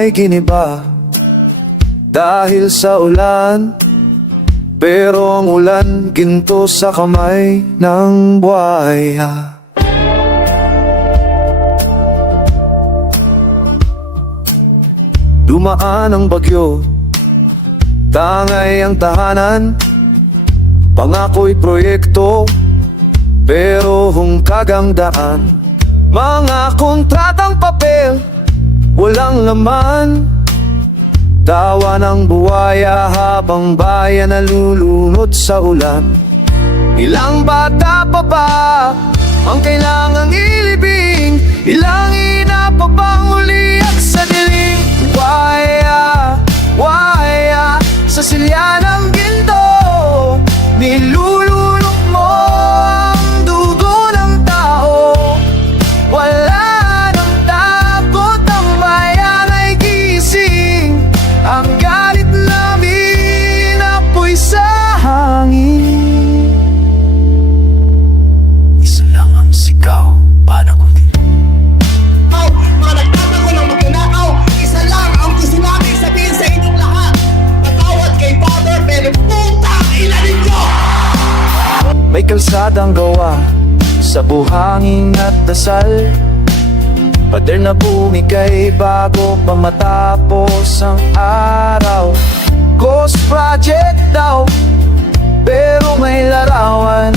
Buhay giniba dahil sa ulan, pero ang ulan ginto sa kamay ng buhaya. Dumaan ang bagyo, tangay ang tahanan, pangako'y proyekto, pero hungkagang daan. Mga kontratang papel, walang laman, tawa ng buhaya habang bayan nalulunod sa ulan. Ilang bata pa ba ang kailangang ilibing? Ilang ina pa bang uliyak sa dilim? Buhaya, buhaya, sa silya ng ginto, nilulunok mo ang dugo ng tao. Wala nang takot, ang bayan ay gising. Ang galit namin apoy sa hangin. Isa lang ang sigaw para kundi Mga nagtatago ng magnanakaw, isa lang ang gusto namin sabihin sa inyong lahat. Patawad kay Father, pero putang ina ninyo! may kalsadang gawa sa buhangin at dasal. Pader na bumigay bago pa matapos ang araw. Ghost project daw, pero may larawan.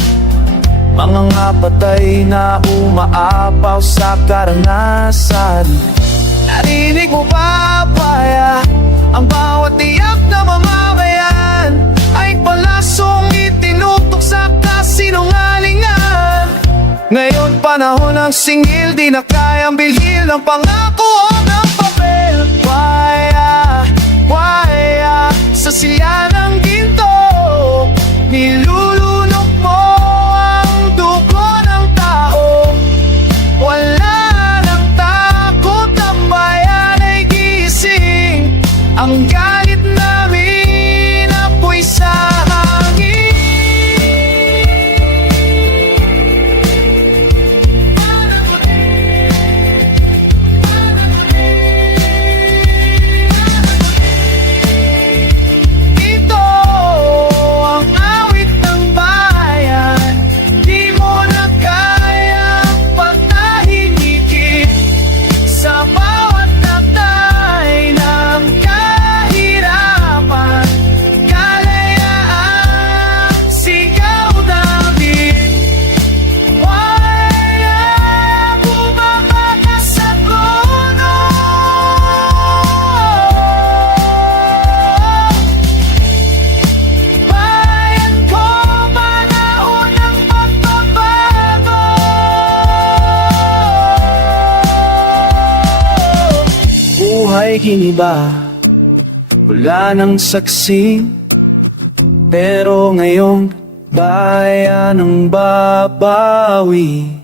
Mga ngapatay na umaapaw sa karanasan. Narinig mo ba, Paya? Ang bawat tiyak na mamamayan ay palasong itinutok sa kasinungalingan. Ngayon panahon ng singil, di na kayang bilhin ng pangako o ng papel. Paya, paya, sa silya ng ginto, nilulunok mo ang dugo ng tao. Wala nang takot, ang bayan ay gising. Ang galit namin apoy sa hangin. Ito ang awit ng bayan, di mo na kayang patahimikin. Sa bawat tatay ng kahirapan, kalayaan, sigaw namin. Buhaya, bumaba ka sa trono. Bayan ko, panahon ng pagbabago. Buhay giniba, wala nang saksi, pero ngayong bayan ang babawi.